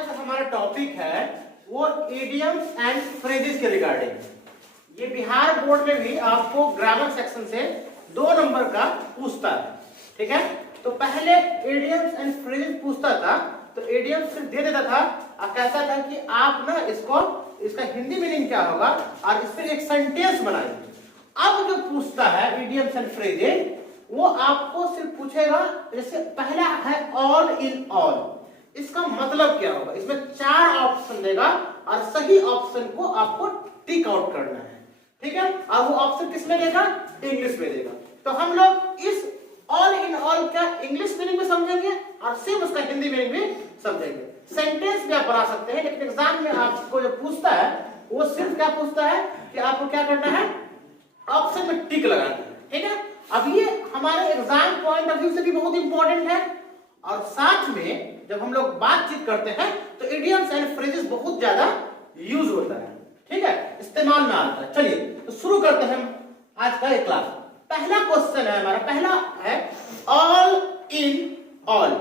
का जो हमारा टॉपिक है वो इडियम्स एंड फ्रेजेस के रिगार्डिंग। ये बिहार बोर्ड में भी आपको ग्रामर सेक्शन से 2 नंबर का पूछता है, ठीक है। तो पहले इडियम्स एंड फ्रेजेस पूछता था, तो इडियम्स दे देता था और कहता था कि आप ना इसका हिंदी मीनिंग क्या होगा और इस पर एक सेंटेंस बनाइए। अब जो पूछता है इडियम्स एंड फ्रेजेस, वो आपको सिर्फ पूछेगा, जैसे पहला है ऑल इन ऑल, इसका मतलब क्या होगा। इसमें 4 ऑप्शन देगा और सही ऑप्शन को आपको टिक आउट करना है, ठीक है। और वो ऑप्शन किस में देगा? इंग्लिश में देगा। तो हम लोग इस ऑल इन ऑल का इंग्लिश मीनिंग में समझेंगे और सेम उसका हिंदी मीनिंग भी समझेंगे। सेंटेंस भी आप बना सकते हैं, लेकिन एग्जाम में आपको जो पूछता है वो सिर्फ क्या पूछता है कि आपको क्या करना है, ऑप्शन में टिक लगाना है, ठीक है। अब ये हमारे एग्जाम पॉइंट ऑफ व्यू से भी बहुत इंपॉर्टेंट है और साथ में जब हम लोग बातचीत करते हैं तो इडियम्स एंड फ्रेजेस बहुत ज्यादा यूज होता है, ठीक है, इस्तेमाल में आता है। चलिए तो शुरू करते हैं आज का एक क्लास। पहला क्वेश्चन है हमारा, पहला है all in all.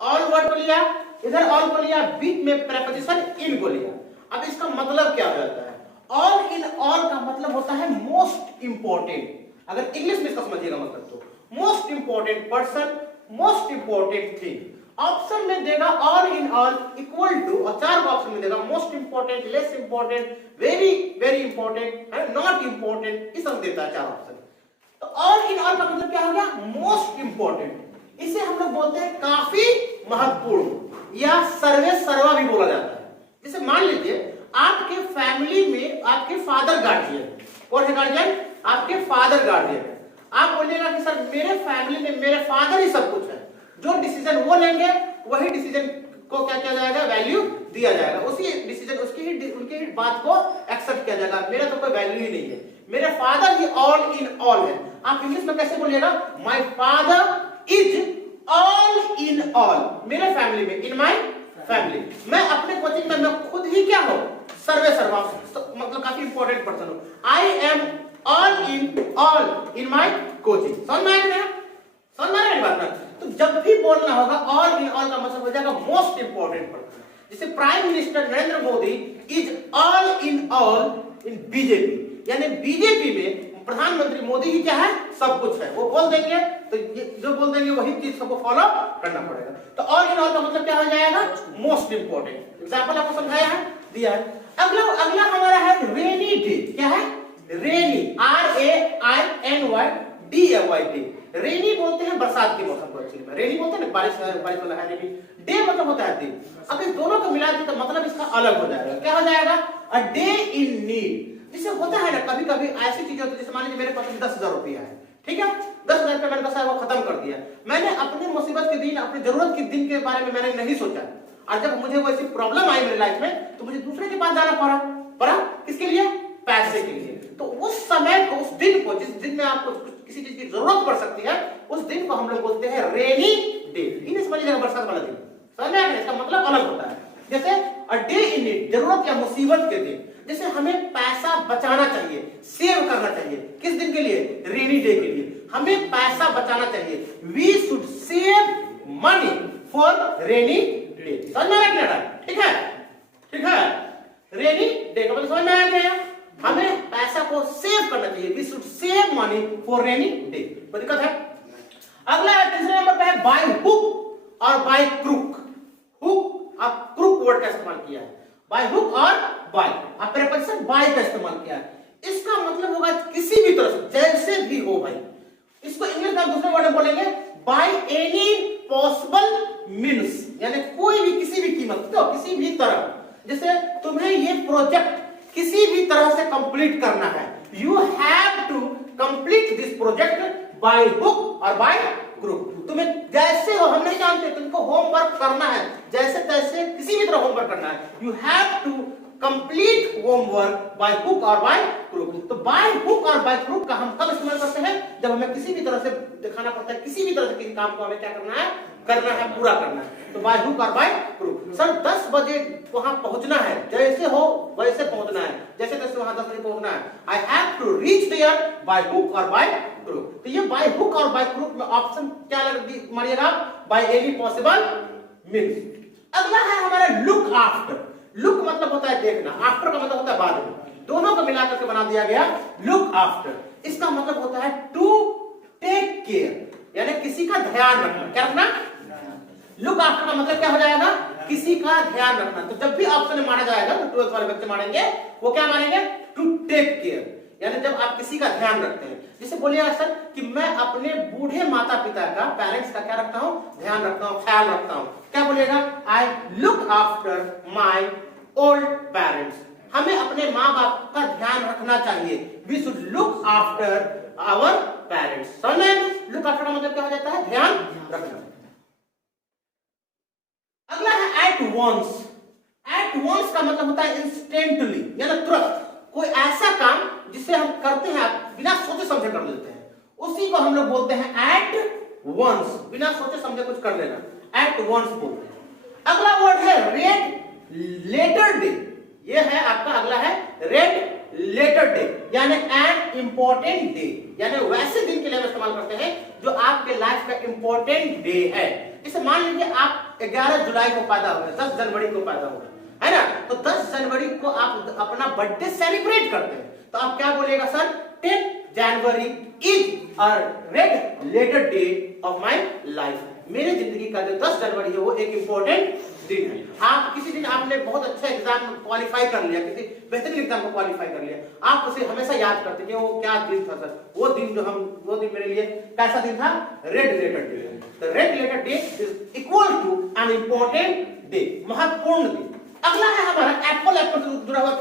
All word को लिया, इधर ऑल को लिया, बीच में प्रेपोजिशन इन को लिया। अब इसका मतलब क्या हो जाता है? ऑल इन ऑल का मतलब होता है मोस्ट इंपॉर्टेंट। अगर इंग्लिश में इसका समझिएगा मतलब तो most important person, most important thing. Option में देगा all in all equal to, और 4 ऑप्शन में देगा most important, less important, very very important, not important, इस सब देता है 4 ऑप्शन। तो ऑल इन ऑल का मतलब क्या हो गया? Most important. इसे हम लोग बोलते हैं काफी महत्वपूर्ण या सर्वे सर्वा भी बोला जाता है। जैसे मान लीजिए आपके फैमिली में आपके फादर गार्जियन, कौन है गार्जियन? आपके फादर गार्जियन। आप बोलिएगा कि सर मेरे फैमिली में मेरे फादर ही सब कुछ है, जो डिसीजन वो लेंगे वही डिसीजन को क्या किया जाएगा? वैल्यू दिया जाएगा, उसी डिसीजन उनकी ही बात को एक्सेप्ट किया जाएगा, मेरा तो कोई वैल्यू ही नहीं है, मेरे father he all in all है। आप इंग्लिश में कैसे बोलिएगा? My father is all in all, मेरे फैमिली में, इन माय फैमिली। मैं अपने कोचिंग में मैं खुद ही क्या हूं? सर्वे सर्वा, तो मतलब काफी इंपॉर्टेंट पर्सन हूं। I am all in my coaching. समझ में आया? समझ में आया बात ना? तो जब भी बोलना होगा ऑल इन ऑल का मतलब हो जाएगा मोस्ट इंपॉर्टेंट पर्सन। जैसे prime minister Narendra Modi is all in BJP, यानी बीजेपी में प्रधानमंत्री मोदी ही क्या है? सब कुछ है। वो बोल देंगे तो जो बोल देंगे वही चीज सबको फॉलो करना पड़ेगा। तो ऑल इन ऑल का मतलब क्या हो जाएगा? Most important. एग्जांपल आपको समझाया है, दिया है। अगला हमारा है रेनी डे। क्या है? रेनी, RAINY DAY। रेनी बोलते हैं बरसात के मौसम को, एक्चुअली में रेनी बोलते हैं ना, बारिश वाला है रेनी। डे मतलब होता है दिन। अब इस दोनों को मिला के तो मतलब इसका अलग हो जाएगा। क्या हो जाएगा? A day in need. जिसे होता है ना कभी कभी ऐसी चीजें होती है, जैसे मान लीजिए मेरे पास 10,000 रुपया है, ठीक है, 10,000 रुपया मैंने 10,000 वो खत्म कर दिया। मैंने अपनी मुसीबत के दिन, अपनी जरूरत के दिन के बारे में मैंने नहीं सोचा, और जब मुझे वैसी प्रॉब्लम आई मेरी लाइफ में तो मुझे दूसरे के पास जाना पड़ा। किसके लिए? पैसे के लिए। तो उस समय को, उस दिन को, जिस दिन में आपको किसी चीज की जरूरत पड़ सकती है, उस दिन को हम लोग बोलते हैं रेनी डे। इन्हें समझिएगा, बरसात वाला दिन। समझ में आया? इसका मतलब अलग होता है। जैसे अ डे इन नीड, जरूरत या मुसीबत के दिन। जैसे हमें पैसा बचाना चाहिए, सेव करना चाहिए, किस दिन के लिए? रेनी डे के लिए। हमें पैसा बचाना चाहिए, we should save money for rainy day. समझ में आया? ठीक है, ठीक है। रेनी डे का मतलब समझ में आया? हमें पैसा को सेव करना चाहिए, we should save money for rainy day. कोई दिक्कत है? अगला तीसरे नंबर पे है बाय हुक और बाय क्रूक। हुक और क्रूक वर्ड का इस्तेमाल किया है, बाय हुक और बाय, अब प्रेपोजिशन बाय का इस्तेमाल किया है। इसका मतलब होगा किसी भी तरह से, जैसे भी हो भाई। इसको इंग्लिश में दूसरे वर्ड में बोलेंगे बाय एनी पॉसिबल मीन्स, यानी कोई भी, किसी भी कीमत, तो किसी भी तरह। जैसे तुम्हें ये प्रोजेक्ट किसी भी तरह से कंप्लीट करना है, you have to complete this project by hook और बाय क्रूक। तुम्हें जैसे हो, हम नहीं जानते, तुमको होमवर्क करना है, जैसे तैसे किसी भी तरह होमवर्क करना है, you have to complete homework by hook और बाय क्रूक। तो बाय हुक और बाय क्रूक का हम कब इस्तेमाल करते हैं? जब हमें किसी भी तरह से दिखाना पड़ता है, किसी भी तरह से किसी काम को हमें क्या करना है, पूरा करना है। तो बाय हुक और बाय क्रूक। सर 10 बजे वहां पहुंचना है, जैसे हो वैसे पहुंचना है, जैसे तैसे वहां 10 बजे पहुंचना है। I have to reach there by hook और बाय क्रूक। तो ये बाय हुक और बाय क्रूक में ऑप्शन क्या मारिएगा? By any possible means. अगला है हमारा लुक आफ्टर। लुक मतलब होता है देखना, आफ्टर का मतलब होता है बाद में, दोनों को मिलाकर के बना दिया गया लुक आफ्टर। इसका मतलब होता है टू टेक केयर, यानी किसी का ध्यान रखना। क्या रखना? लुक आफ्टर का मतलब क्या हो जाएगा? किसी का ध्यान रखना। तो जब भी ऑप्शन में माना जाएगा तो 12th वाले बच्चे मानेंगे, वो क्या मानेंगे? टू टेक केयर, यानी जब आप किसी का ध्यान रखते हैं। जैसे बोलिएगा सर कि मैं अपने बूढ़े माता पिता का, पेरेंट्स का क्या रखता हूं? ध्यान रखता हूं, ख्याल रखता हूं। क्या बोलिएगा? I look after my old parents. हमें अपने माँ बाप का ध्यान रखना चाहिए। We should look after our parents. समझ में? लुक आफ्टर का मतलब क्या हो जाता है? ध्यान रखना। अगला है एट वंस। एट वंस का मतलब होता है इंस्टेंटली, यानी तुरंत। कोई ऐसा काम जिसे हम करते हैं बिना सोचे समझे कर लेते हैं, उसी को हम लोग बोलते हैं एट वंस। बिना सोचे समझे कुछ कर लेना, एट वंस बोलते हैं। अगला वर्ड है रेड लेटर डे। ये है आपका अगला है रेड लेटर डे, यानी एन इंपॉर्टेंट डे, यानी वैसे दिन के लिए हम इस्तेमाल करते हैं जो आपके लाइफ का इंपॉर्टेंट डे है। इसे मान लीजिए आप 11 जुलाई को पैदा हुए, 10 जनवरी को पैदा हुए, है ना? तो 10 जनवरी को आप अपना बर्थडे सेलिब्रेट करते हैं, तो आप क्या बोलेगा sir? 10 January is a red letter day of my life. मेरे जिंदगी का जो 10 जनवरी है वो एक इंपॉर्टेंट दिन है। आप किसी दिन आपने बहुत अच्छा एग्जाम क्वालिफाई कर लिया, किसी बेहतरीन एग्जाम को क्वालिफाई कर लिया, आप उसे हमेशा याद करते हैं कि वो क्या दिन था सर, वो दिन वो दिन मेरे लिए कैसा दिन था? Red letter day. तो red letter day is equal to an important day, महत्वपूर्ण दिन। अगला है हमारा एप्पल। एप्पल से जुड़ा हुआ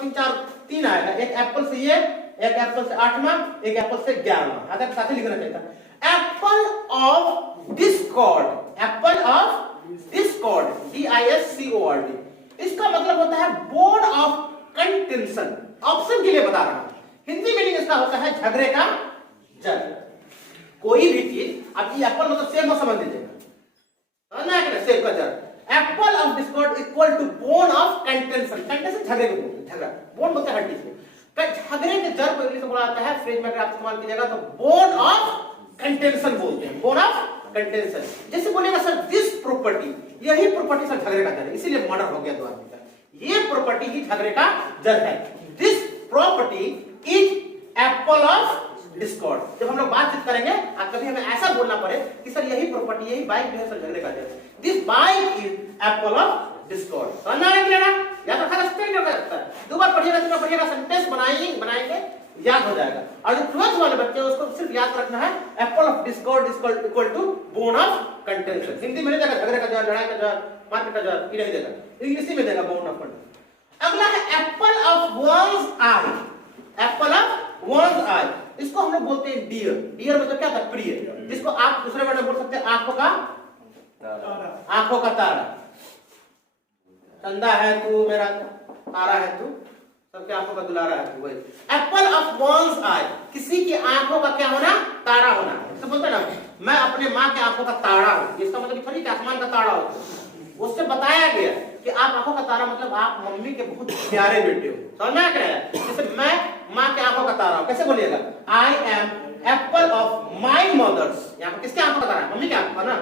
तीन आएगा, एक एप्पल से ये, एक एप्पल से 8वां, एक एप्पल से 11वां। अगर साथ ही लिखना चाहिए था Apple of discord. Apple of Discord, DISCORD। इसका मतलब होता है बोर्ड ऑफ कंटेंशन। ऑप्शन के लिए बता रहा हूं, हिंदी मीनिंग इसका होता है झगड़े का जड़। कोई भी चीज, अब ये एप्पल मतलब सेब मत समझ लीजिएगा, समझना है कि सेब का जड़। Apple of discord equal to bone of contention. Contention झगड़े को बोलते हैं, झगड़ा। बोन बोलते हैं हड्डी को। झगड़े के जड़ को इंग्लिश में बोला जाता है, फ्रेज में अगर आप इस्तेमाल कीजिएगा तो बोन ऑफ कंटेंशन बोलते हैं, बोन ऑफ कंटेंशन। जैसे बोलेगा सर दिस प्रॉपर्टी, यही प्रॉपर्टी सर झगड़े का जड़ है, इसीलिए मर्डर हो गया 2 आदमी का। ये प्रॉपर्टी ही झगड़े का जड़ है। This property is Apple of Discord. जब हम लोग बातचीत करेंगे और कभी हमें ऐसा बोलना पड़े कि सर यही प्रॉपर्टी, यही बाइक जो है सर झगड़े का जड़ है, this bike is Apple of Discord. समझना है क्या? या तो खा सकते हैं, क्या सकता है। 2 बार पढ़िएगा, सेंटेंस बनाएंगे, याद हो जाएगा। और जो 12th वाले बच्चे हैं उसको सिर्फ याद रखना है apple of discord equal to bone of contention. Hindi में नहीं देगा झगड़े का जड़, लड़ाई का जड़, मारपीट का जड़, ये नहीं देगा, इंग्लिश में देगा बोन ऑफ कंटेंशन। अगला है apple of one's eye. Apple of one's eye, इसको हम लोग बोलते हैं डियर। डियर मतलब क्या था? प्रिय। जिसको आप दूसरे वर्ड में बोल सकते हैं आंखों का तारा। आंखों का तारा। चंदा है तू, मेरा तारा है तू, सबके आंखों का दुलारा है तू। वही एप्पल ऑफ वंस आई, किसी की आंखों का क्या होना? तारा होना। इसको बोलते हैं ना, मैं अपने माँ के आंखों का तारा हूं। इसका मतलब थोड़ी कि आसमान का तारा होता है। उससे बताया गया कि आप आंखों का तारा मतलब आप मम्मी के बहुत प्यारे बेटे हो। समझना क्या है? जैसे मैं माँ के आंखों का तारा हूं, कैसे बोलिएगा? I am apple of my mother's. यहाँ पर किसके आंखों का तारा? मम्मी के आंखों का ना।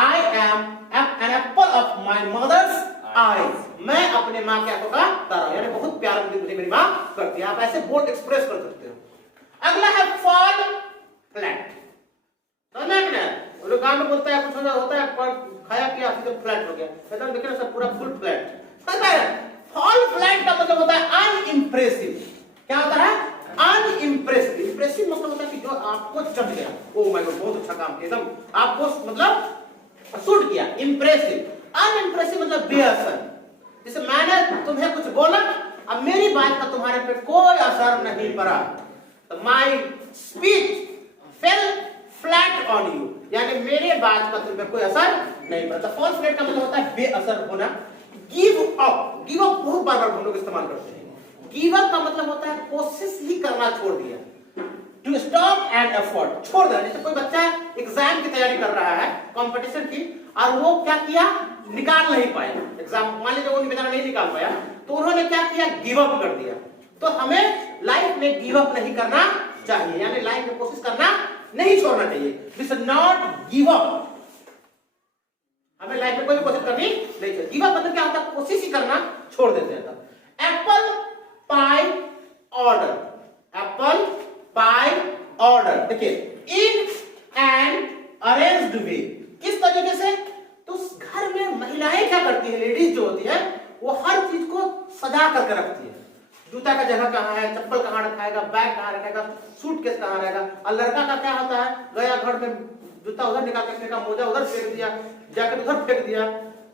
I am an apple of my mother's eyes, मैं अपने माँ के आंखों का तारा, यानी बहुत प्यार मुझे मेरी माँ करती है। आप ऐसे बोल्ड एक्सप्रेस कर सकते हो। अगला है फॉल फ्लैट। समझना है क्या? वो लोग गांव में बोलता है, कुछ होता है खाया पिया फिर फ्लैट हो गया, एकदम देखिए ना सब पूरा फुल फ्लैट। समझ है? फॉल फ्लैट का मतलब होता है अनइम्प्रेसिव। क्या होता है? अनइम्प्रेसिव। इंप्रेसिव मतलब होता है कि जो आपको जम गया, ओह माय गॉड बहुत अच्छा काम किया, एकदम आपको मतलब सूट किया। इंप्रेसिव। अनइम्प्रेसिव मतलब बेअसर। जैसे मैंने तुम्हें कुछ बोला, अब मेरी बात का तुम्हारे पे कोई असर नहीं पड़ा, तो my speech fail flat on you, यानी मेरे बात का तुम पे कोई असर नहीं पड़ा। फॉल फ्लैट का मतलब होता है बेअसर होना। Give up. गिव अप बहुत बार हम लोग इस्तेमाल करते हैं। गिव अप का मतलब होता है कोशिश ही करना छोड़ दिया। टू स्टॉप एन एफर्ट, छोड़ देना। जैसे कोई बच्चा एग्जाम की तैयारी कर रहा है, कंपटीशन की, और वो क्या किया? निकाल नहीं पाया एग्जाम। मान लीजिए वो निबंधन नहीं निकाल पाया, तो उन्होंने क्या किया? गिव अप कर दिया। तो हमें लाइफ में गिव अप नहीं करना चाहिए, यानी लाइफ में कोशिश करना नहीं छोड़ना चाहिए। We should not give up. हमें लाइफ में कोई भी कोशिश करनी नहीं चाहिए। गिव अप मतलब क्या होता है, कोशिश ही करना छोड़ देते हैं। Apple pie order, Apple pie order, देखिए इन एन अरेंज्ड वे, किस तरीके से, तो घर में महिलाएं क्या करती है, लेडीज जो होती है वो हर चीज को सजा करके रखती है। जूता का जगह कहाँ है, चप्पल कहाँ रखाएगा, बैग कहाँ रखेगा, सूटकेस कहाँ रहेगा। और लड़का का क्या होता है, गया घर में जूता उधर निकाल के फेंका, मोजा उधर फेंक दिया, जैकेट उधर फेंक दिया,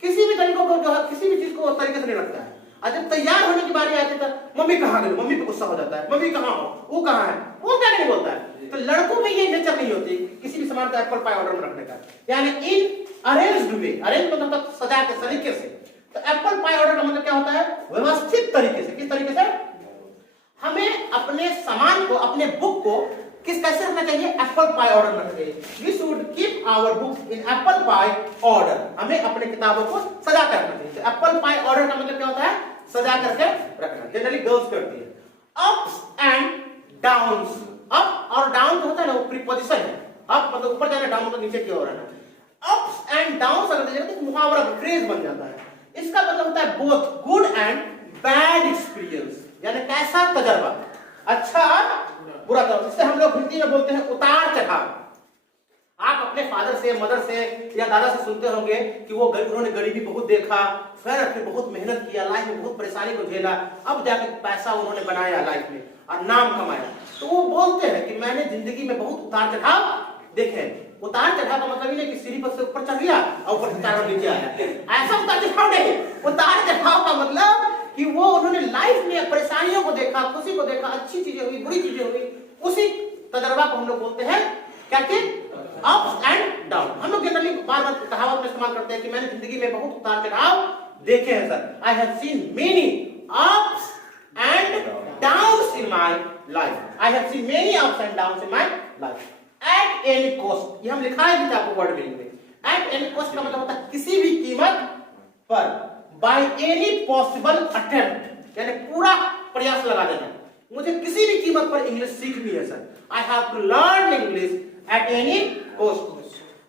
किसी भी तरीकों को जो है किसी भी चीज को उस तरीके से नहीं रखता है। और जब तैयार होने की बारी आती है तो मम्मी कहाँ गई, मम्मी पे गुस्सा हो जाता है, मम्मी कहाँ हो, वो कहाँ है, वो क्या नहीं बोलता है। तो लड़कों में ये नेचर नहीं होती किसी भी सामान को एप्पल पाई ऑर्डर में रखने का, यानी इन अरेंज्ड वे, अरेंज मतलब सजा के तरीके से। तो एप्पल पाई ऑर्डर का मतलब क्या होता है, व्यवस्थित तरीके से। किस तरीके से, हमें अपने सामान को, अपने बुक को किस कैसे रखना चाहिए, एप्पल पाई ऑर्डर में रखना चाहिए। We should keep our book in apple pie order, हमें अपने किताबों को सजा कर रखना चाहिए। तो एप्पल पाई ऑर्डर का मतलब क्या होता है, सजा करके रखना, जनरली गर्ल्स करती है। अप्स एंड डाउन्स, अप और डाउन जो होता है ना वो प्रीपोजिशन है, अप मतलब ऊपर जाना, डाउन मतलब नीचे की ओर आना। अप्स एंड डाउन्स अगर देखिए तो मुहावरा फ्रेज बन जाता है। इसका मतलब होता है both good and bad experience, यानी कैसा तजर्बा, अच्छा बुरा तजर्बा। इससे हम लोग हिंदी में बोलते हैं उतार चढ़ाव। आप अपने फादर से, मदर से या दादा से सुनते होंगे कि वो उन्होंने गरीबी बहुत देखा, फिर बहुत मेहनत किया, लाइफ में बहुत परेशानी को झेला, अब जाकर पैसा उन्होंने बनाया लाइफ में और नाम कमाया। तो वो बोलते हैं कि मैंने जिंदगी में बहुत उतार चढ़ाव देखे। उतार चढ़ाव का मतलब नहीं कि सीढ़ी पर से ऊपर चढ़ गया और ऊपर से चारों नीचे आया, ऐसा उतार चढ़ाव नहीं। उतार चढ़ाव का मतलब कि वो उन्होंने लाइफ में परेशानियों को देखा, खुशी को देखा, अच्छी चीजें हुई, बुरी चीजें हुई, उसी तजर्बा को हम लोग बोलते हैं क्या कि अप्स एंड डाउन। हम लोग जनरली बार बार कहावत में इस्तेमाल करते हैं कि मैंने जिंदगी में बहुत उतार चढ़ाव देखे हैं sir. I have seen many ups and downs in my life, I have seen many ups and downs in my life at any cost. ये हम लिखा है आपको वर्ड मीनिंग में। एट एनी कॉस्ट का मतलब होता है किसी भी कीमत पर, बाय एनी पॉसिबल अटेम्प्ट, यानी पूरा प्रयास लगा देना। मुझे किसी भी कीमत पर इंग्लिश सीखनी है sir, I have to learn English at any cost.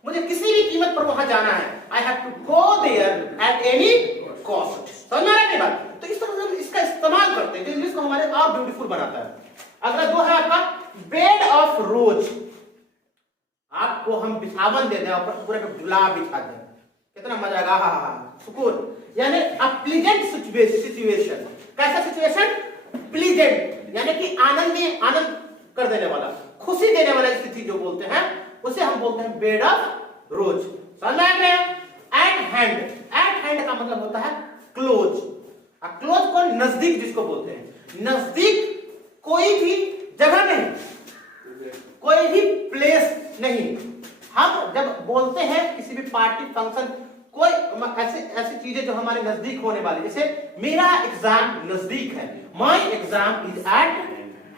मुझे किसी भी कीमत पर वहां जाना है, I have to go there at any cost. समझ में आ रहा है बात? तो इस तरह से हम इसका इस्तेमाल करते हैं जो इंग्लिश को हमारे और ब्यूटीफुल बनाता है। अगला दो है आपका बेड ऑफ रोज। आपको हम बिछावन दे दें और पूरे पे गुलाब बिछा दें, कितना मजा आएगा, हा हा सुकून। यानी अ प्लीजेंट सिचुएशन। कैसा सिचुएशन? प्लीजेंट, यानी कि आनंद कर देने वाला, खुशी देने वाला स्थिति जो बोलते हैं उसे हम बोलते हैं बेड ऑफ रोज। समझ में आ गया? एट हैंड, एट हैंड का मतलब होता है क्लोज। क्लोज को नजदीक जिसको बोलते हैं, नजदीक कोई भी जगह नहीं, कोई भी प्लेस नहीं। हम जब बोलते हैं किसी भी पार्टी फंक्शन, कोई ऐसी चीजें जो हमारे नजदीक होने वाली, जैसे मेरा एग्जाम नजदीक है, my exam is eight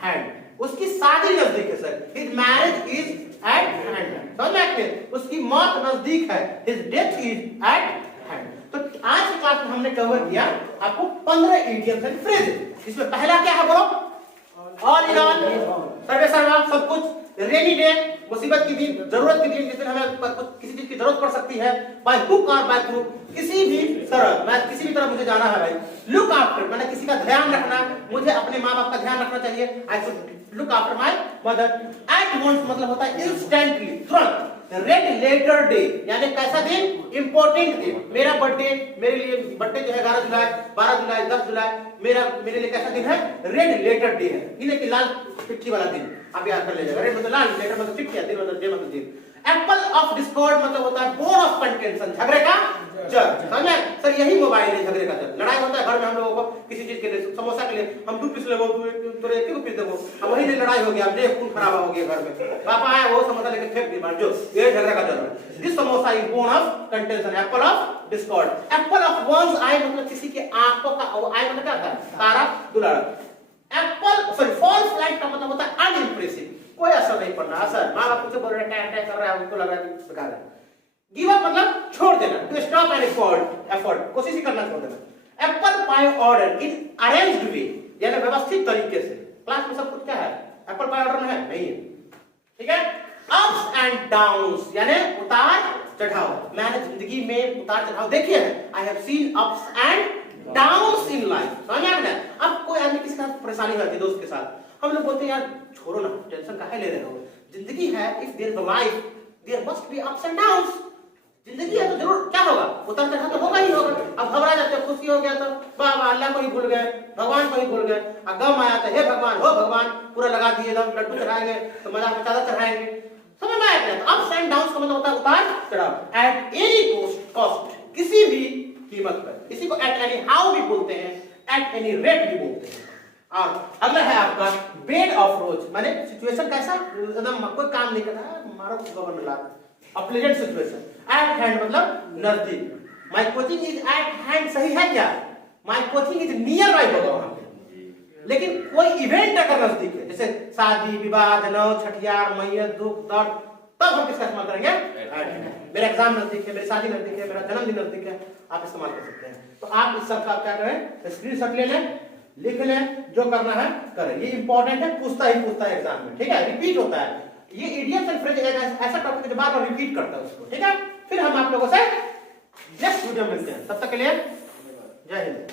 hand, उसकी शादी नजदीक है sir, his marriage is eight hand, समझ में आते हैं? उसकी मौत नजदीक है, his death is eight hand. तो आज की क्लास में हमने कवर किया आपको 15 इडियम्स एंड फ्रेजेस। इसमें पहला क्या है बोलो? ऑल इन ऑल, सर्वे सर्वा, सब कुछ। रेनी डे, मुसीबत की दिन, जरूरत की दिन, जिस दिन हमें किसी चीज की जरूरत पड़ सकती है। बाय हुक और बाय क्रूक, किसी भी तरह, मैं किसी भी तरह मुझे जाना है भाई। लुक आफ्टर, मैंने किसी का ध्यान रखना, मुझे अपने माँ बाप का ध्यान रखना चाहिए। I should look after my mother. At once मतलब होता है इंस्टेंटली, तुरंत। रेड लेटर डे, यानी कैसा दिन? इंपॉर्टेंट दिन। मेरा बर्थडे, मेरे लिए बर्थडे जो है 11 जुलाई, 12 जुलाई, 10 जुलाई, मेरे लिए कैसा दिन है? रेड लेटर डे है, यानी कि लाल चिट्ठी वाला दिन। आप याद कर लीजिएगा, रेड मतलब लाल, लेटर मतलब चिट्ठी, दिन मतलब डे मतलब दिन। एप्पल ऑफ डिस्कॉर्ड मतलब होता है बोर्ड ऑफ कंटेंशन, झगड़े का जड़। समझ में? सर यही मोबाइल है झगड़े का जड़। लड़ाई होता है घर में हम लोगों को किसी चीज के लिए, समोसा के लिए, हम 2 पीस ले, तो एक ही पीस देवो, अब वही लिए लड़ाई हो गया, अब खून खराब हो गया घर में, पापा आए वो समोसा लेके फेंक दिया, जो ये झगड़े का जड़ है। दिस समोसा इज बोर्ड of contention, apple of discord. Apple of one's eye मतलब किसी के आंखों का, आई मतलब क्या होता है? तारा दुलारा। एप्पल सॉरी फॉल्स लाइट का मतलब होता है अनइम्प्रेसिव, कोई असर नहीं पड़ना। असर माँ बाप कुछ बोल रहे हैं, टैं कर रहा है, उनको लग रहा है कि बेकार है। गिव अप मतलब छोड़ देना, टू स्टॉप एन एफर्ट, कोशिश ही करना छोड़ देना। Apple pie order in arranged way, यानी व्यवस्थित तरीके से। क्लास में सब कुछ क्या है? एप्पल पाई ऑर्डर में है नहीं है, ठीक है? अप्स एंड डाउन्स, यानी उतार चढ़ाव, मैंने जिंदगी में उतार चढ़ाव देखे हैं। I have seen ups and downs in life. समझ आ गया? अब कोई आदमी किसी के साथ परेशानी होती है, दोस्त के साथ, हम लोग बोलते हैं यार छोड़ो ना, टेंशन काहे ले रहे हो, जिंदगी है, if there is a life there must be ups and downs. जिंदगी है तो जरूर क्या होगा, उतार चढ़ाव तो होगा ही होगा। अब घबरा जाते हैं, खुशी हो गया तो बाबा अल्लाह को ही भूल गए, भगवान को ही भूल गए। अब गम आया तो हे भगवान हो भगवान, पूरा लगा दिए एकदम, लड्डू चढ़ाएंगे तो मजाक में चादर चढ़ाएंगे। समझ में आया? तो अप्स एंड डाउन्स का मतलब होता है उतार चढ़ाव। एट एनी कॉस्ट, किसी भी कीमत पर। इसी को एट एनी हाउ भी बोलते हैं, एट एनी रेट भी बोलते हैं। और अगला है आपका बेड ऑफ रोज, माने सिचुएशन कैसा, एकदम कोई काम नहीं करना है, मारो गवर्नमेंट मिला a pleasant situation. Eight hand मतलब नजदीक, my coaching is eight hand, सही है क्या? My coaching is near by होगा वहां पे। लेकिन कोई इवेंट अगर नजदीक है, जैसे शादी विवाह जनेऊ छठियार मैयत दुख दर्द, तब हम किसका इस्तेमाल करेंगे? मेरा एग्जाम नजदीक है, मेरी शादी नजदीक है, मेरा जन्मदिन नजदीक है, आप इस्तेमाल कर सकते हैं। तो आप इस सब का क्या करें, स्क्रीनशॉट ले लें, लिख लें, जो करना है करें। ये इंपॉर्टेंट है, पूछता ही पूछता है एग्जाम में, ठीक है? रिपीट होता है ये इडियम्स एंड फ्रेज, ऐसा टॉपिक जो बार बार रिपीट करता है उसको, ठीक है? फिर हम आप लोगों से नेक्स्ट वीडियो मिलते हैं, तब तक के लिए जय हिंद।